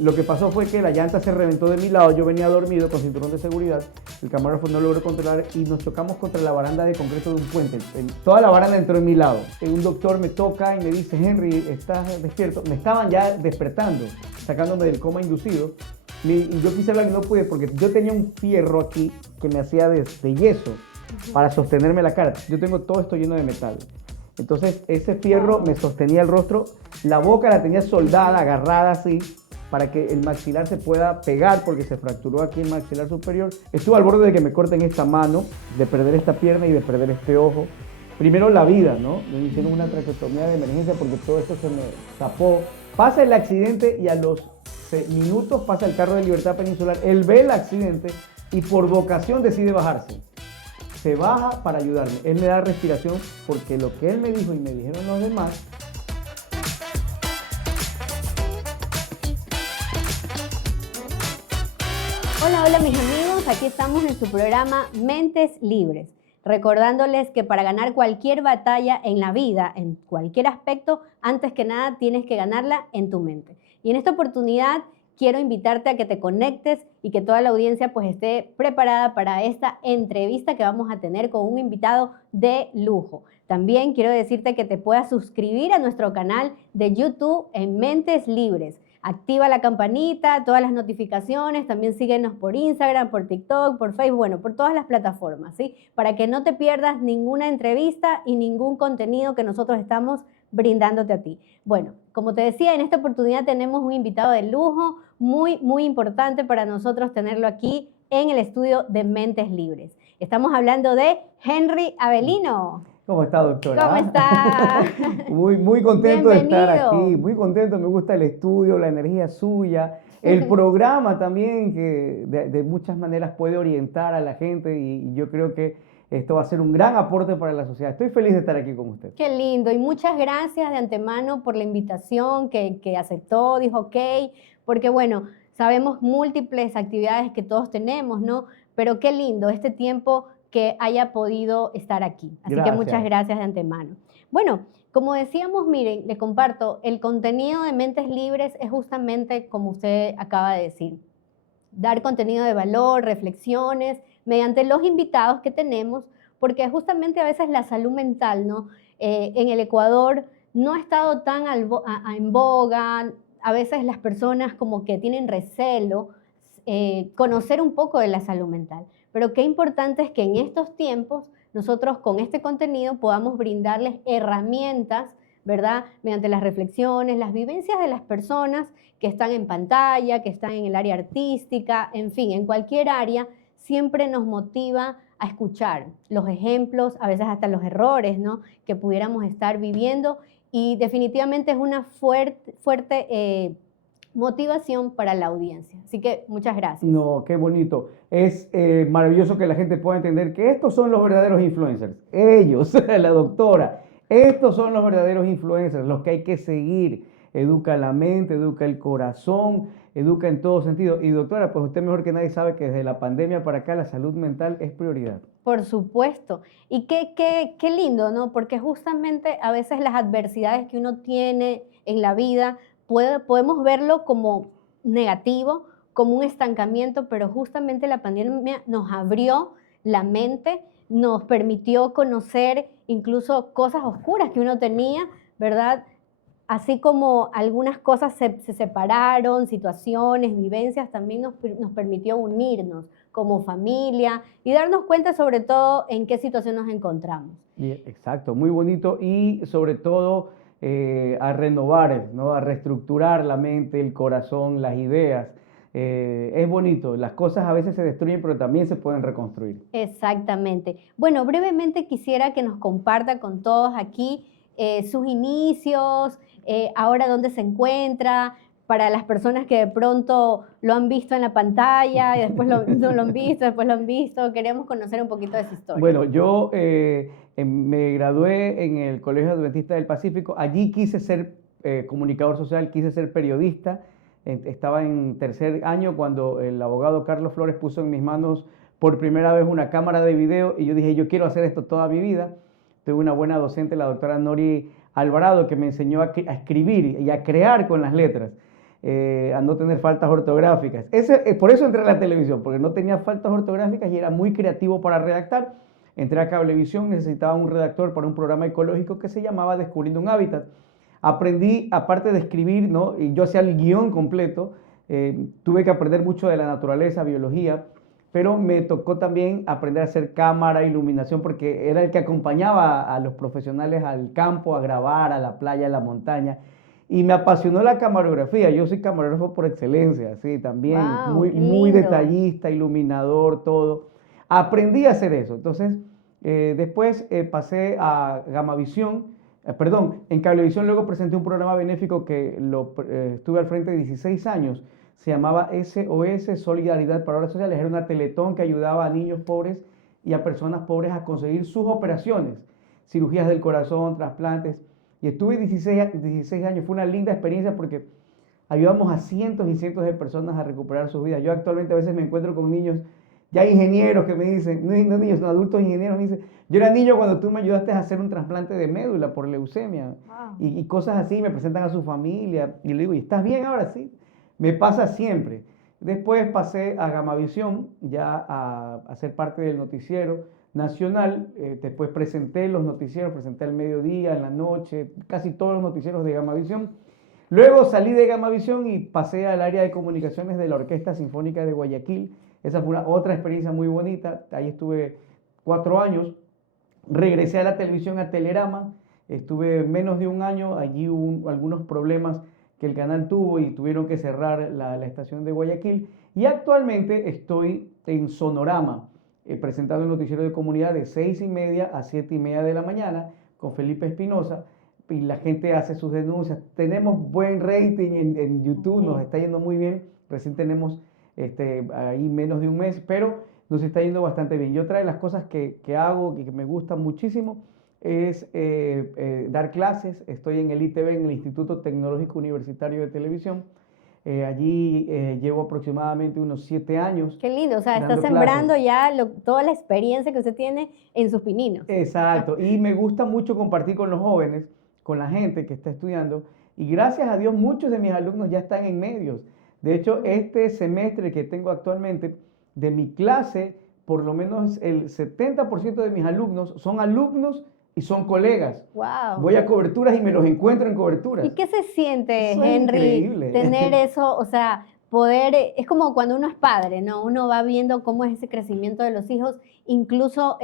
Lo que pasó fue que la llanta se reventó de mi lado, yo venía dormido con cinturón de seguridad, el camarógrafo no logró controlar y nos chocamos contra la baranda de concreto de un puente. Toda la baranda entró en mi lado. Un doctor me toca y me dice, Henry, ¿estás despierto? Me estaban ya despertando, sacándome del coma inducido. Y yo quise hablar y no pude porque yo tenía un fierro aquí que me hacía de yeso para sostenerme la cara. Yo tengo todo esto lleno de metal. Entonces ese fierro me sostenía el rostro, la boca la tenía soldada, agarrada así, para que el maxilar se pueda pegar porque se fracturó aquí el maxilar superior. Estuve al borde de que me corten esta mano, de perder esta pierna y de perder este ojo. Primero la vida, ¿no? Me hicieron una traqueotomía de emergencia porque todo esto se me tapó. Pasa el accidente y a los minutos pasa el carro de Libertad Peninsular. Él ve el accidente y por vocación decide bajarse. Se baja para ayudarme. Él me da respiración porque lo que él me dijo y me dijeron los demás. Hola, hola mis amigos, aquí estamos en su programa Mentes Libres, recordándoles que para ganar cualquier batalla en la vida, en cualquier aspecto, antes que nada tienes que ganarla en tu mente. Y en esta oportunidad quiero invitarte a que te conectes y que toda la audiencia pues esté preparada para esta entrevista que vamos a tener con un invitado de lujo. También quiero decirte que te puedas suscribir a nuestro canal de YouTube en Mentes Libres. Activa la campanita, todas las notificaciones, también síguenos por Instagram, por TikTok, por Facebook, bueno, por todas las plataformas, ¿sí? Para que no te pierdas ninguna entrevista y ningún contenido que nosotros estamos brindándote a ti. Bueno, como te decía, en esta oportunidad tenemos un invitado de lujo, muy importante para nosotros tenerlo aquí en el estudio de Mentes Libres. Estamos hablando de Henry Avelino. ¿Cómo está, doctora? ¿Cómo está? Muy contento de estar aquí, Bienvenido. muy contento, me gusta el estudio, la energía suya, el programa también que de muchas maneras puede orientar a la gente y yo creo que esto va a ser un gran aporte para la sociedad. Estoy feliz de estar aquí con usted. Qué lindo y muchas gracias de antemano por la invitación que aceptó, dijo ok, porque bueno, sabemos múltiples actividades que todos tenemos, ¿no? Pero qué lindo este tiempo que haya podido estar aquí. Así Gracias. que muchas gracias de antemano. Bueno, como decíamos, miren, le comparto, el contenido de Mentes Libres es justamente como usted acaba de decir, dar contenido de valor, reflexiones, mediante los invitados que tenemos, porque justamente a veces la salud mental, ¿no? En el Ecuador no ha estado tan en boga, a veces las personas como que tienen recelo, conocer un poco de la salud mental. Pero qué importante es que en estos tiempos nosotros con este contenido podamos brindarles herramientas, ¿verdad? Mediante las reflexiones, las vivencias de las personas que están en pantalla, que están en el área artística, en fin, en cualquier área, siempre nos motiva a escuchar los ejemplos, a veces hasta los errores, ¿no? Que pudiéramos estar viviendo y definitivamente es una fuerte motivación para la audiencia. Así que muchas gracias. No, qué bonito. Es maravilloso que la gente pueda entender que estos son los verdaderos influencers. Ellos, la doctora, estos son los verdaderos influencers, los que hay que seguir. Educa la mente, educa el corazón, educa en todo sentido. Y doctora, pues usted mejor que nadie sabe que desde la pandemia para acá la salud mental es prioridad. Por supuesto. Y qué lindo, ¿no? Porque justamente a veces las adversidades que uno tiene en la vida podemos verlo como negativo, como un estancamiento, pero justamente la pandemia nos abrió la mente, nos permitió conocer incluso cosas oscuras que uno tenía, ¿verdad? Así como algunas cosas se separaron, situaciones, vivencias, también nos permitió unirnos como familia y darnos cuenta sobre todo en qué situación nos encontramos. Exacto, muy bonito y sobre todo a renovar, ¿no? A reestructurar la mente, el corazón, las ideas. Es bonito, las cosas a veces se destruyen, pero también se pueden reconstruir. Exactamente. Bueno, brevemente quisiera que nos comparta con todos aquí sus inicios, ahora dónde se encuentra, para las personas que de pronto lo han visto en la pantalla y después no lo han visto, después lo han visto. Queremos conocer un poquito de su historia. Bueno, yo me gradué en el Colegio Adventista del Pacífico. Allí quise ser comunicador social, quise ser periodista. Estaba en tercer año cuando el abogado Carlos Flores puso en mis manos por primera vez una cámara de video y yo dije, yo quiero hacer esto toda mi vida. Tuve una buena docente, la doctora Nori Alvarado, que me enseñó a escribir y a crear con las letras. a no tener faltas ortográficas. Por eso entré a la televisión, porque no tenía faltas ortográficas y era muy creativo para redactar. Entré a Cablevisión, necesitaba un redactor para un programa ecológico que se llamaba Descubriendo un Hábitat. Aprendí, aparte de escribir, ¿no? Y yo hacía el guión completo, tuve que aprender mucho de la naturaleza, biología, pero me tocó también aprender a hacer cámara, iluminación, porque era el que acompañaba a los profesionales al campo, a grabar, a la playa, a la montaña. Y me apasionó la camarógrafía. Yo soy camarógrafo por excelencia, sí, también Wow, muy, qué muy lindo. detallista, iluminador, todo. Aprendí a hacer eso. Entonces, después pasé a Gamavisión, perdón, en Cablevisión luego presenté un programa benéfico que estuve al frente de 16 años. Se llamaba SOS, Solidaridad para Obras Sociales. Era una teletón que ayudaba a niños pobres y a personas pobres a conseguir sus operaciones, cirugías del corazón, trasplantes. Y estuve 16 años. Fue una linda experiencia porque ayudamos a cientos y cientos de personas a recuperar sus vidas. Yo actualmente a veces me encuentro con niños, ya ingenieros que me dicen, no niños, no adultos ingenieros, me dicen, yo era niño cuando tú me ayudaste a hacer un trasplante de médula por leucemia Wow. y cosas así, me presentan a su familia y le digo, ¿y estás bien ahora? Sí, me pasa siempre. Después pasé a Gamavisión, ya a ser parte del noticiero nacional. Después presenté los noticieros, presenté al mediodía, en la noche, casi todos los noticieros de Gamavisión. Luego salí de Gamavisión y pasé al área de comunicaciones de la Orquesta Sinfónica de Guayaquil. Esa fue otra experiencia muy bonita. Ahí estuve 4 años. Regresé a la televisión, a Telerama. Estuve menos de un año. Allí hubo algunos problemas que el canal tuvo y tuvieron que cerrar la estación de Guayaquil. Y actualmente estoy en Sonorama, presentando el noticiero de comunidad de 6:30 a 7:30 de la mañana con Felipe Espinosa. Y la gente hace sus denuncias. Tenemos buen rating en YouTube, nos Ok. está yendo muy bien. Recién tenemos ahí menos de un mes, pero nos está yendo bastante bien. Yo otra de las cosas que hago y que me gusta muchísimo es dar clases. Estoy en el ITV, en el Instituto Tecnológico Universitario de Televisión. Allí llevo aproximadamente unos 7 años Qué lindo, o sea, está dando clases. sembrando ya toda la experiencia que usted tiene en sus pininos. Exacto, y me gusta mucho compartir con los jóvenes, con la gente que está estudiando, y gracias a Dios muchos de mis alumnos ya están en medios. De hecho, este semestre que tengo actualmente, de mi clase, por lo menos el 70% de mis alumnos son alumnos y son colegas. Wow. Voy a coberturas y me los encuentro en ¿Y coberturas. qué se siente, Eso es Henry, tener increíble. eso? O sea, poder, es como cuando uno es padre, ¿no? Uno va viendo cómo es ese crecimiento de los hijos, incluso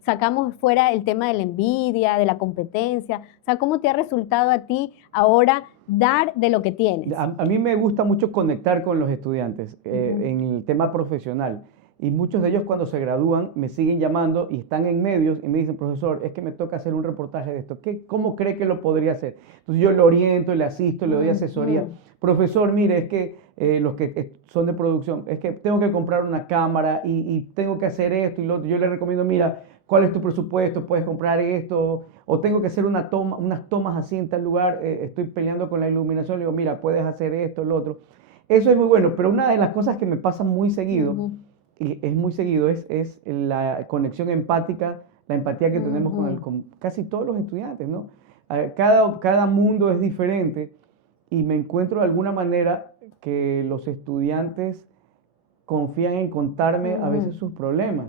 sacamos fuera el tema de la envidia, de la competencia, o sea, ¿cómo te ha resultado a ti ahora dar de lo que tienes? A mí me gusta mucho conectar con los estudiantes Ujú. en el tema profesional y muchos de ellos cuando se gradúan me siguen llamando y están en medios y me dicen, profesor, es que me toca hacer un reportaje de esto, ¿cómo cree que lo podría hacer? Entonces yo lo oriento, le asisto, le doy asesoría. Ujú. Profesor, mire, es que los que son de producción, es que tengo que comprar una cámara y tengo que hacer esto y lo otro. Yo le recomiendo, mira, ¿cuál es tu presupuesto? Puedes comprar esto, o tengo que hacer unas tomas así en tal lugar, estoy peleando con la iluminación, le digo, mira, puedes hacer esto, lo otro. Eso es muy bueno, pero una de las cosas que me pasa muy seguido, Ujú. y es muy seguido, es la conexión empática, la empatía que tenemos Ujú. con casi todos los estudiantes, ¿no? Cada mundo es diferente y me encuentro de alguna manera que los estudiantes confían en contarme a veces Ujú. sus problemas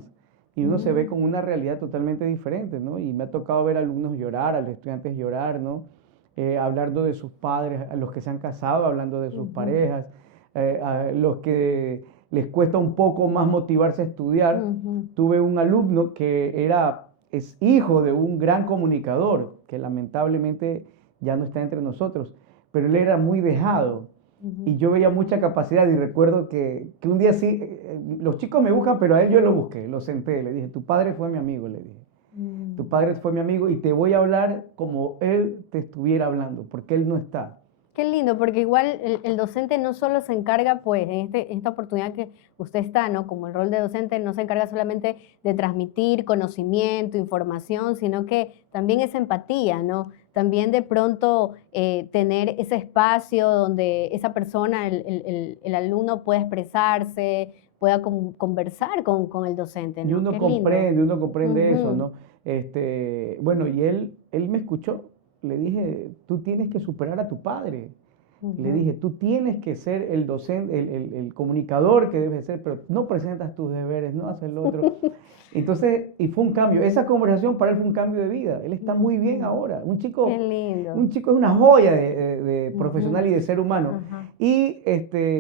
y uno se ve Mm. con una realidad totalmente diferente, ¿no? Y me ha tocado ver a alumnos llorar, a los estudiantes llorar, ¿no? Hablando de sus padres, a los que se han casado, hablando de sus Ujú. parejas, a los que les cuesta un poco más motivarse a estudiar. Ujú. Tuve un alumno que es hijo de un gran comunicador, que lamentablemente ya no está entre nosotros, pero él era muy dejado Ujú. y yo veía mucha capacidad y recuerdo que un día sí, los chicos me buscan, pero a él yo lo busqué, lo senté, le dije, tu padre fue mi amigo, le dije, tu Mm. padre fue mi amigo y te voy a hablar como él te estuviera hablando, porque él no está. Qué lindo, porque igual el docente no solo se encarga, pues, en esta oportunidad que usted está, ¿no? Como el rol de docente, no se encarga solamente de transmitir conocimiento, información, sino que también es empatía, ¿no? También de pronto tener ese espacio donde esa persona, el alumno pueda expresarse, pueda conversar con el docente, Y ¿no? Qué lindo. uno comprende eso, Ujú. ¿no? Bueno, y él me escuchó, le dije, tú tienes que superar a tu padre. Le dije, tú tienes que ser el docente, el comunicador que debes ser, pero no presentas tus deberes, no haces lo otro. Entonces, y fue un cambio. Esa conversación para él fue un cambio de vida. Él está muy bien ahora. Qué lindo. Un chico es una joya de profesional y de ser humano. Y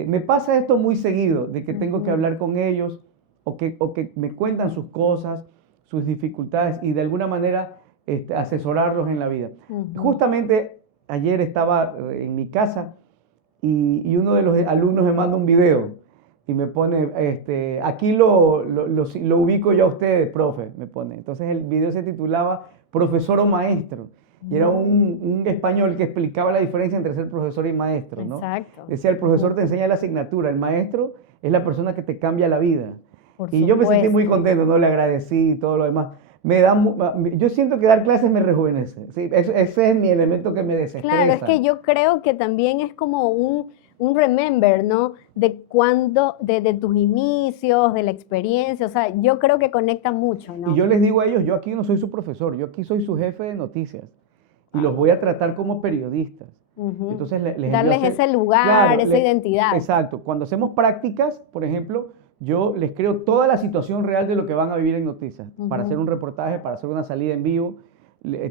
me pasa esto muy seguido, de que tengo que hablar con ellos o que me cuentan sus cosas, sus dificultades y de alguna manera asesorarlos en la vida. Justamente ayer estaba en mi casa y uno de los alumnos me manda un video y me pone, aquí lo ubico yo a ustedes, profe, me pone. Entonces el video se titulaba Profesor o Maestro. Y era un español que explicaba la diferencia entre ser profesor y maestro, ¿no? Exacto. Decía, el profesor te enseña la asignatura, el maestro es la persona que te cambia la vida. Por y yo me sentí muy supuesto. contento, ¿no? Le agradecí y todo lo demás. Yo siento que dar clases me rejuvenece, ¿sí? Ese es mi elemento que me desestresa. Claro, es que yo creo que también es como un remember, ¿no? De tus inicios, de la experiencia, o sea, yo creo que conecta mucho, ¿no? Y yo les digo a ellos, yo aquí no soy su profesor, yo aquí soy su jefe de noticias y los voy a tratar como periodistas. Entonces darles ese lugar, claro, esa identidad. Exacto. Cuando hacemos prácticas, por ejemplo, yo les creo toda la situación real de lo que van a vivir en noticias. Para hacer un reportaje, para hacer una salida en vivo.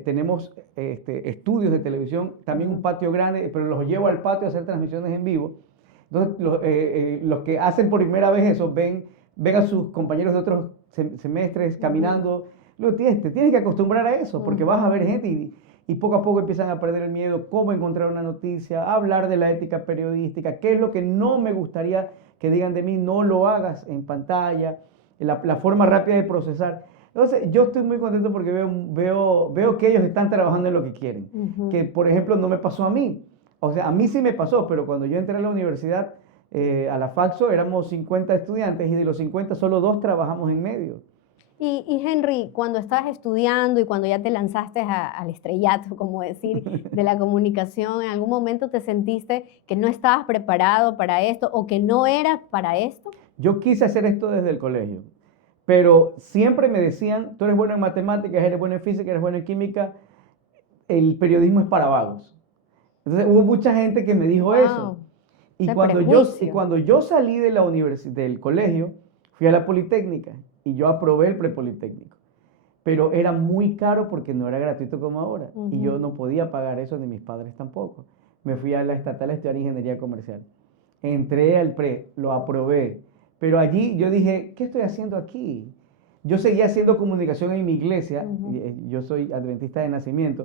Tenemos estudios de televisión, también un patio grande, pero los llevo al patio a hacer transmisiones en vivo. Entonces, los que hacen por primera vez eso, ven a sus compañeros de otros semestres caminando. Luego, te tienes que acostumbrar a eso, porque vas a ver gente y poco a poco empiezan a perder el miedo, cómo encontrar una noticia, hablar de la ética periodística, qué es lo que no me gustaría que digan de mí, no lo hagas en pantalla, la forma rápida de procesar. Entonces, yo estoy muy contento porque veo que ellos están trabajando en lo que quieren. Que, por ejemplo, no me pasó a mí. O sea, a mí sí me pasó, pero cuando yo entré a la universidad, a la Faxo, éramos 50 estudiantes y de los 50 solo 2 trabajamos en medio. Y Henry, cuando estabas estudiando y cuando ya te lanzaste al estrellato, como decir, de la comunicación, ¿en algún momento te sentiste que no estabas preparado para esto o que no era para esto? Yo quise hacer esto desde el colegio, pero siempre me decían, tú eres bueno en matemáticas, eres bueno en física, eres bueno en química, el periodismo es para vagos. Entonces hubo mucha gente que me dijo eso. Y cuando yo salí de la del colegio, fui a la Politécnica y yo aprobé el prepolitécnico. Pero era muy caro porque no era gratuito como ahora. Y yo no podía pagar eso, ni mis padres tampoco. Me fui a la estatal a estudiar ingeniería comercial. Entré al lo aprobé. Pero allí yo dije, ¿qué estoy haciendo aquí? Yo seguía haciendo comunicación en mi iglesia. Yo soy adventista de nacimiento.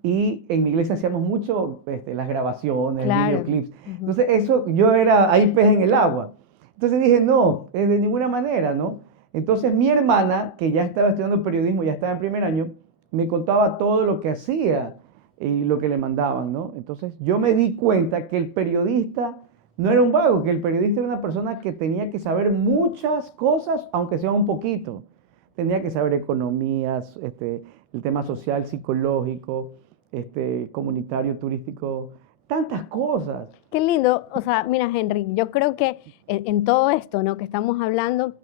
Y en mi iglesia hacíamos mucho las grabaciones, videoclips. Entonces eso, yo era ahí pez en el agua. Entonces dije, no, de ninguna manera, ¿no? Entonces mi hermana, que ya estaba estudiando periodismo, ya estaba en primer año, me contaba todo lo que hacía y lo que le mandaban, ¿no? Entonces yo me di cuenta que el periodista no era un vago, que el periodista era una persona que tenía que saber muchas cosas, aunque sea un poquito. Tenía que saber economías, el tema social, psicológico, comunitario, turístico, tantas cosas. Qué lindo. O sea, mira, Henry, yo creo que en todo esto, ¿no?, que estamos hablando,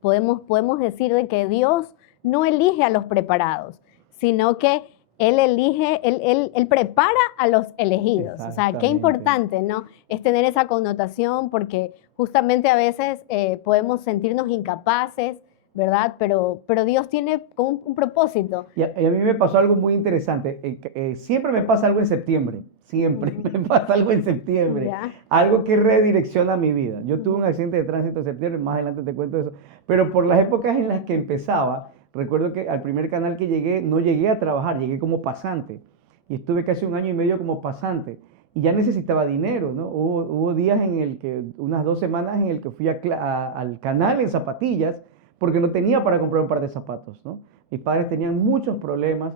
podemos decir de que Dios no elige a los preparados, sino que Él elige, Él prepara a los elegidos. O sea, qué importante, ¿no?, es tener esa connotación, porque justamente a veces podemos sentirnos incapaces, ¿verdad? Pero Dios tiene como un propósito. Y a mí me pasó algo muy interesante. Siempre me pasa algo en septiembre. Siempre me pasa algo en septiembre. Algo que redirecciona mi vida. Yo tuve un accidente de tránsito en septiembre, más adelante te cuento eso. Pero por las épocas en las que empezaba, recuerdo que al primer canal que llegué, no llegué a trabajar, llegué como pasante. Y estuve casi 1 año y medio como pasante. Y ya necesitaba dinero, ¿no? Hubo días en el que, unas 2 semanas en el que fui al canal en zapatillas, porque no tenía para comprar un par de zapatos, ¿no? Mis padres tenían muchos problemas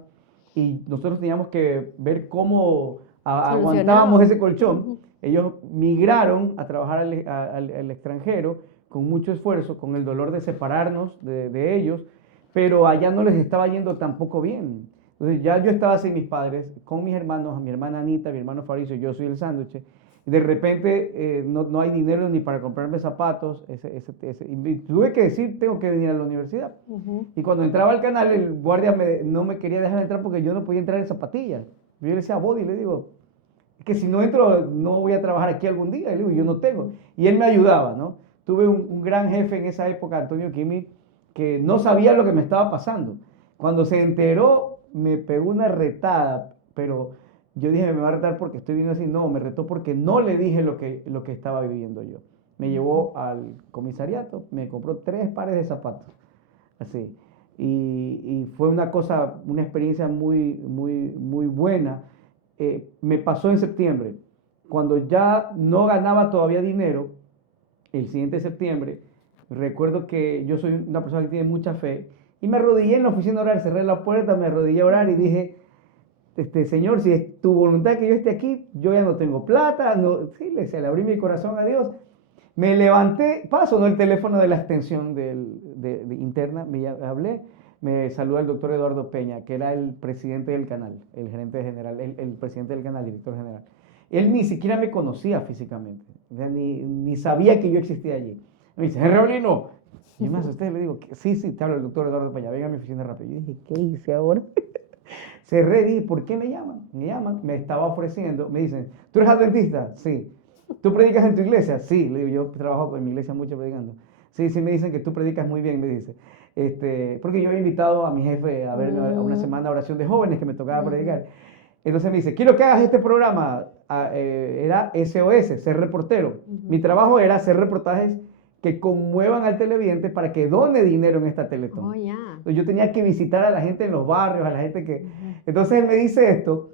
y nosotros teníamos que ver cómo aguantábamos ese colchón. Ellos migraron a trabajar al extranjero con mucho esfuerzo, con el dolor de separarnos de ellos, pero allá no les estaba yendo tampoco bien. Entonces ya yo estaba sin mis padres, con mis hermanos, mi hermana Anita, mi hermano Fabricio, yo soy el sándwich. De repente no hay dinero ni para comprarme zapatos. Y tuve que decir, tengo que venir a la universidad. Y cuando entraba al canal, el guardia no me quería dejar entrar porque yo no podía entrar en zapatillas. Yo le decía a Body, le digo, es que si no entro, no voy a trabajar aquí algún día. Y le digo, yo no tengo. Y él me ayudaba, ¿no? Tuve un gran jefe en esa época, Antonio Quimi, que no sabía lo que me estaba pasando. Cuando se enteró, me pegó una retada, pero yo dije, me va a retar porque estoy viendo así. No, me retó porque no le dije lo que estaba viviendo yo. Me llevó al comisariato, me compró 3 pares de zapatos, así. Y fue una cosa, una experiencia muy buena. Me pasó en septiembre, cuando ya no ganaba todavía dinero, el siguiente septiembre, recuerdo que yo soy una persona que tiene mucha fe, y me arrodillé en la oficina a orar, cerré la puerta, me arrodillé a orar y dije, Señor, si es tu voluntad que yo esté aquí, yo ya no tengo plata, no, sí, le abrí mi corazón a Dios. Me levanté, sonó el teléfono de la extensión de interna, hablé, me saludó el doctor Eduardo Peña, que era el presidente del canal, el gerente general, el presidente del canal, director general. Él ni siquiera me conocía físicamente, o sea, ni sabía que yo existía allí. Me dice, Henry Avelino. Y yo me asusté, le digo, sí, te habla el doctor Eduardo Peña, venga a mi oficina rápido. Yo dije, ¿qué hice ahora? Cerré, dije, ¿por qué me llaman? Me estaba ofreciendo, me dicen, ¿tú eres adventista? Sí. ¿Tú predicas en tu iglesia? Sí. Le digo, yo trabajo en mi iglesia mucho predicando. Sí, me dicen que tú predicas muy bien, me dice. Porque yo había invitado a mi jefe a ver una semana de oración de jóvenes que me tocaba predicar. Entonces me dice, quiero que hagas este programa. Era SOS, ser reportero. Mi trabajo era hacer reportajes que conmuevan al televidente para que done dinero en esta Teletón. Oh, yeah. Entonces yo tenía que visitar a la gente en los barrios, a la gente que... Entonces él me dice esto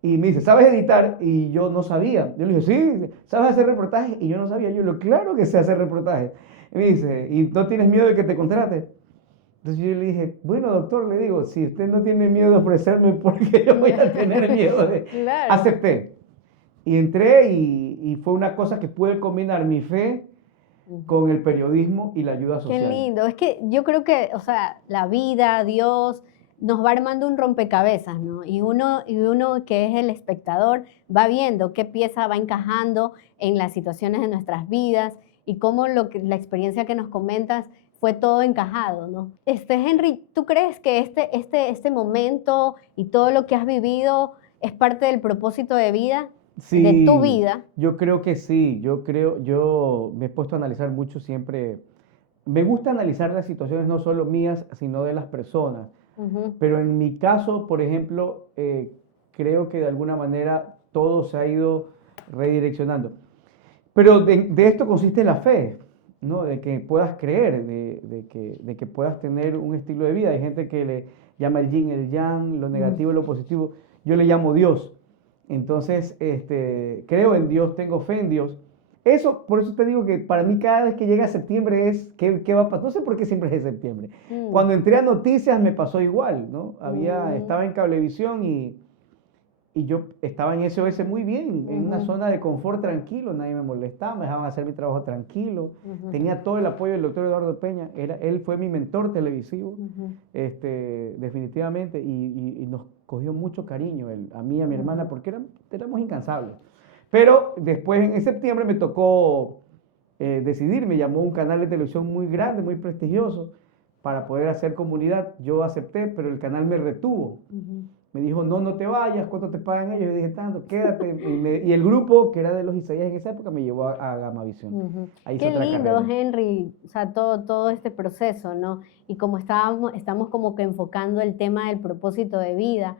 y me dice, ¿sabes editar? Y yo no sabía. Yo le dije, sí, ¿sabes hacer reportajes? Y yo no sabía. Yo le digo, claro que sé hacer reportajes. Y me dice, ¿y no tienes miedo de que te contrate? Entonces yo le dije, bueno, doctor, le digo, si usted no tiene miedo de ofrecerme, ¿por qué yo voy a tener miedo de...? Claro. Acepté. Y entré y fue una cosa que pude combinar mi fe con el periodismo y la ayuda social. Qué lindo. Es que yo creo que, o sea, la vida, Dios, nos va armando un rompecabezas, ¿no? Y uno que es el espectador va viendo qué pieza va encajando en las situaciones de nuestras vidas y cómo la experiencia que nos comentas fue todo encajado, ¿no? Henry, ¿tú crees que este momento y todo lo que has vivido es parte del propósito de vida? Sí, de tu vida. Yo creo que sí, yo me he puesto a analizar mucho siempre. Me gusta analizar las situaciones no solo mías, sino de las personas. Pero en mi caso, por ejemplo, creo que de alguna manera todo se ha ido redireccionando. Pero de esto consiste la fe, ¿no? De que puedas creer, de que puedas tener un estilo de vida. Hay gente que le llama el yin, el yang, lo negativo y lo positivo. Yo le llamo Dios. Entonces, creo en Dios, tengo fe en Dios. Por eso te digo que para mí cada vez que llega septiembre es, ¿qué va a pasar? No sé por qué siempre es de septiembre. Cuando entré a noticias me pasó igual, ¿no? Estaba en Cablevisión y yo estaba en SOS muy bien, en una zona de confort tranquilo, nadie me molestaba, me dejaban hacer mi trabajo tranquilo. Tenía todo el apoyo del doctor Eduardo Peña, él fue mi mentor televisivo, definitivamente, y nos cogió mucho cariño, a mí y a mi hermana, porque éramos incansables. Pero después, en septiembre, me tocó decidir, me llamó un canal de televisión muy grande, muy prestigioso, para poder hacer comunidad. Yo acepté, pero el canal me retuvo. Me dijo, no te vayas, ¿cuánto te pagan ellos? Yo dije, tanto, quédate. Y el grupo, que era de los Isaías en esa época, me llevó a Gamavisión. Qué lindo, Henry, o sea, todo este proceso, ¿no? Y como estamos como que enfocando el tema del propósito de vida.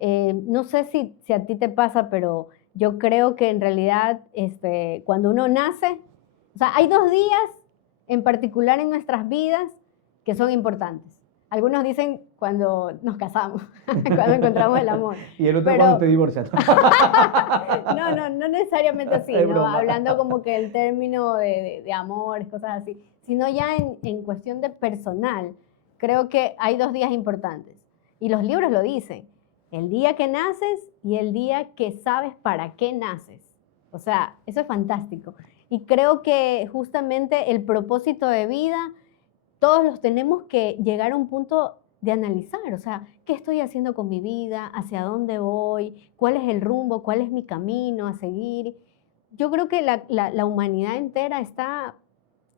No sé si a ti te pasa, pero yo creo que en realidad cuando uno nace, o sea, hay 2 días en particular en nuestras vidas que son importantes. Algunos dicen cuando nos casamos, cuando encontramos el amor. Y el otro cuando te divorcias. No necesariamente así, ¿no? Hablando como que el término de amor, cosas así, sino ya en cuestión de personal, creo que hay 2 días importantes. Y los libros lo dicen. El día que naces y el día que sabes para qué naces. O sea, eso es fantástico. Y creo que justamente el propósito de vida, todos los tenemos que llegar a un punto de analizar. O sea, ¿qué estoy haciendo con mi vida? ¿Hacia dónde voy? ¿Cuál es el rumbo? ¿Cuál es mi camino a seguir? Yo creo que la humanidad entera está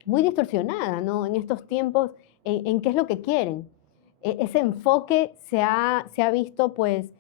muy distorsionada, ¿no? En estos tiempos, en qué es lo que quieren. Ese enfoque se ha visto pues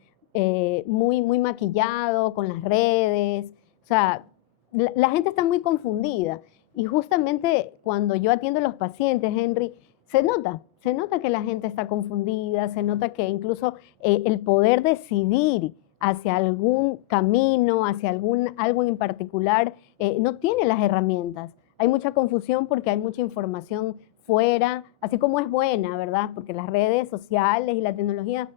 muy, muy maquillado con las redes. O sea, la gente está muy confundida. Y justamente cuando yo atiendo a los pacientes, Henry, se nota que la gente está confundida, se nota que incluso el poder decidir hacia algún camino, hacia algo en particular, no tiene las herramientas. Hay mucha confusión porque hay mucha información fuera, así como es buena, ¿verdad? Porque las redes sociales y la tecnología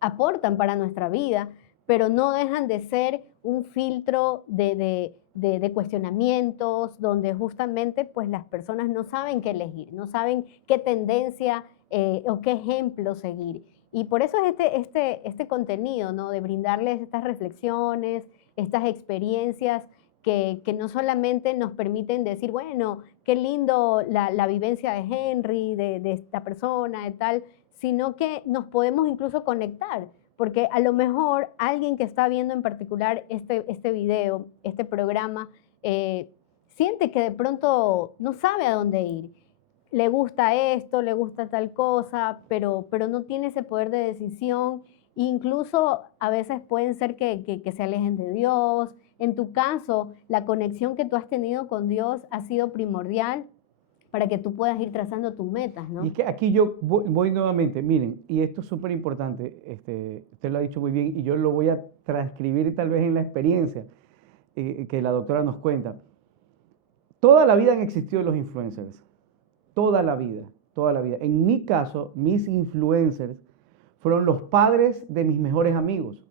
aportan para nuestra vida, pero no dejan de ser un filtro de cuestionamientos donde justamente pues las personas no saben qué elegir, no saben qué tendencia o qué ejemplo seguir. Y por eso es este contenido, ¿no? De brindarles estas reflexiones, estas experiencias que no solamente nos permiten decir, bueno, qué lindo la vivencia de Henry, de esta persona, de tal, sino que nos podemos incluso conectar, porque a lo mejor alguien que está viendo en particular este video, este programa, siente que de pronto no sabe a dónde ir. Le gusta esto, le gusta tal cosa, pero no tiene ese poder de decisión. Incluso a veces pueden ser que se alejen de Dios. En tu caso, la conexión que tú has tenido con Dios ha sido primordial para que tú puedas ir trazando tus metas, ¿no? Y que aquí yo voy nuevamente, miren, y esto es súper importante, usted lo ha dicho muy bien, y yo lo voy a transcribir tal vez en la experiencia que la doctora nos cuenta. Toda la vida han existido los influencers, toda la vida, toda la vida. En mi caso, mis influencers fueron los padres de mis mejores amigos.